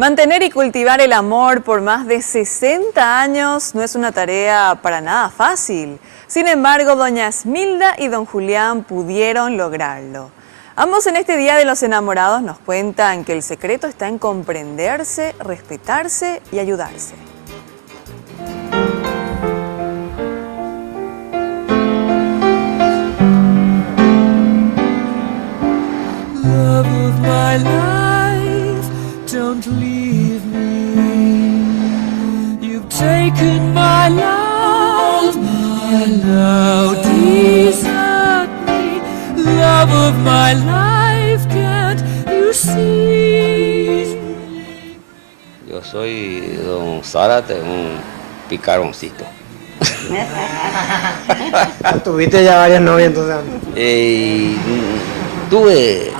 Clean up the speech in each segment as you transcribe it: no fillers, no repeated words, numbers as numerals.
Mantener y cultivar el amor por más de 60 años no es una tarea para nada fácil. Sin embargo, doña Esmilda y don Julián pudieron lograrlo. Ambos en este Día de los Enamorados nos cuentan que el secreto está en comprenderse, respetarse y ayudarse. Love of my life, don't leave me. You've taken my love, and now desert me. Love of my life, can't you see? Yo soy don Zárate, un picaroncito. ¿Tuviste ya varias novias entonces? Tuve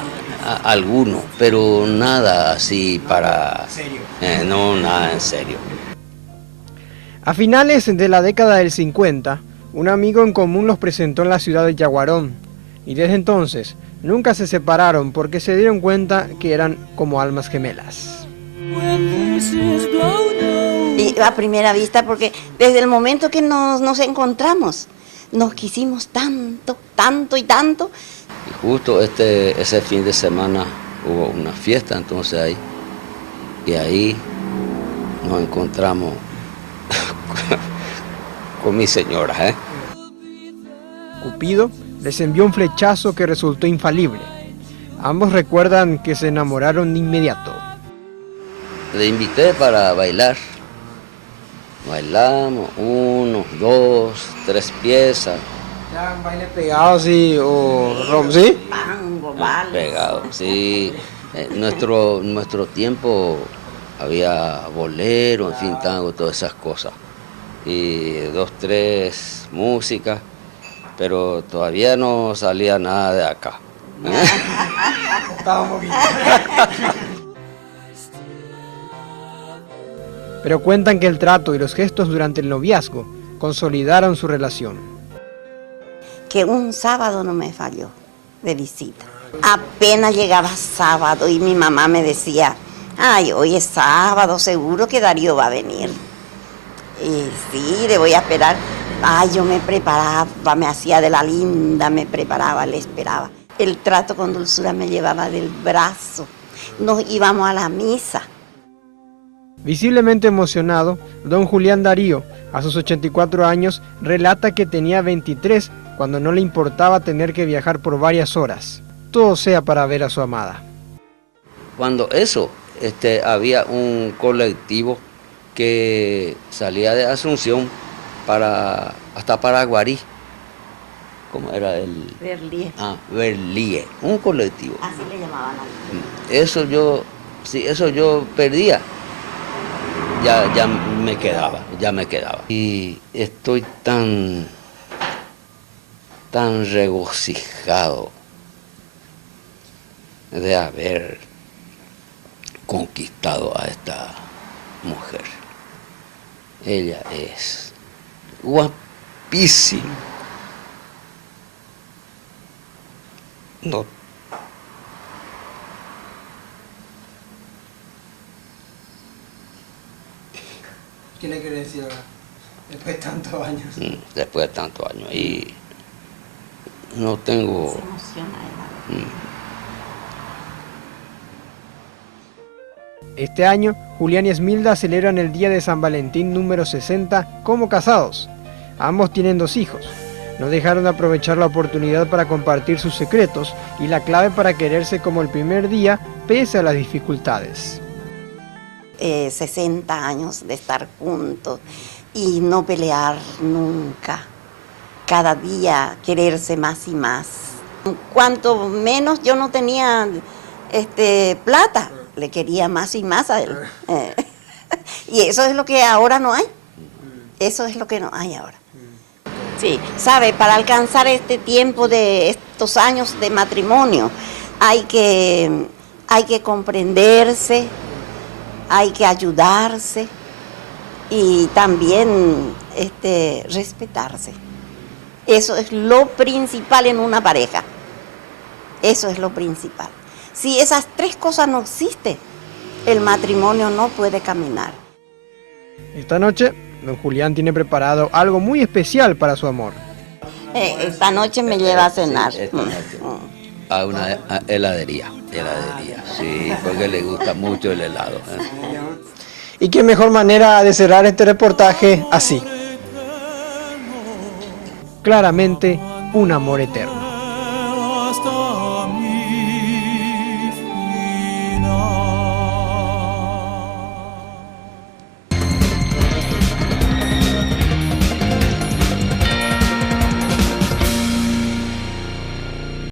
algunos, pero nada así para... ¿Serio? No, nada en serio. A finales de la década del 50, un amigo en común los presentó en la ciudad de Yaguarón, y desde entonces nunca se separaron porque se dieron cuenta que eran como almas gemelas. Y a primera vista, porque desde el momento que nos encontramos, nos quisimos tanto, tanto y tanto. Y justo ese fin de semana hubo una fiesta, entonces ahí, y ahí nos encontramos con mi señora, Cupido les envió un flechazo que resultó infalible. Ambos recuerdan que se enamoraron de inmediato. Le invité para bailar. Bailamos 1, 2, 3 piezas. ¿Ya un baile pegado así o rom, sí? Tango, vals. Pegado, sí. Nuestro tiempo había bolero, en fin, tango, todas esas cosas. Y 2, 3 músicas, pero todavía no salía nada de acá. Estaba un poquito. Pero cuentan que el trato y los gestos durante el noviazgo consolidaron su relación. Que un sábado no me falló de visita. Apenas llegaba sábado y mi mamá me decía, ay, hoy es sábado, seguro que Darío va a venir. Y sí, le voy a esperar. Ay, yo me preparaba, me hacía de la linda, me preparaba, le esperaba. El trato con dulzura me llevaba del brazo. Nos íbamos a la misa. Visiblemente emocionado, don Julián Darío, a sus 84 años, relata que tenía 23 cuando no le importaba tener que viajar por varias horas, todo sea para ver a su amada. Cuando había un colectivo que salía de Asunción hasta Paraguarí. ¿Cómo era el...? Berlíe. Berlíe, un colectivo. Así le llamaban a mí. Eso yo perdía. Ya me quedaba. Y estoy tan regocijado de haber conquistado a esta mujer. Ella es guapísima. No. ¿Qué le quiere decir ahora? Después de tantos años. Después de tantos años. Y no tengo... Se emociona ella. Este año, Julián y Esmilda celebran el Día de San Valentín número 60 como casados. Ambos tienen 2 hijos. No dejaron de aprovechar la oportunidad para compartir sus secretos y la clave para quererse como el primer día, pese a las dificultades. 60 años de estar juntos y no pelear nunca. Cada día quererse más y más. Cuanto menos yo no tenía plata, le quería más y más a él. Y eso es lo que ahora no hay. Eso es lo que no hay ahora. Sí, sabe, para alcanzar este tiempo de estos años de matrimonio hay que comprenderse, hay que ayudarse y también respetarse. Eso es lo principal en una pareja. Eso es lo principal. Si esas 3 cosas no existen, el matrimonio no puede caminar. Esta noche, don Julián tiene preparado algo muy especial para su amor. Esta noche me lleva a cenar. Sí, esta noche. A una heladería, sí, porque le gusta mucho el helado. Y qué mejor manera de cerrar este reportaje así. Claramente, un amor eterno.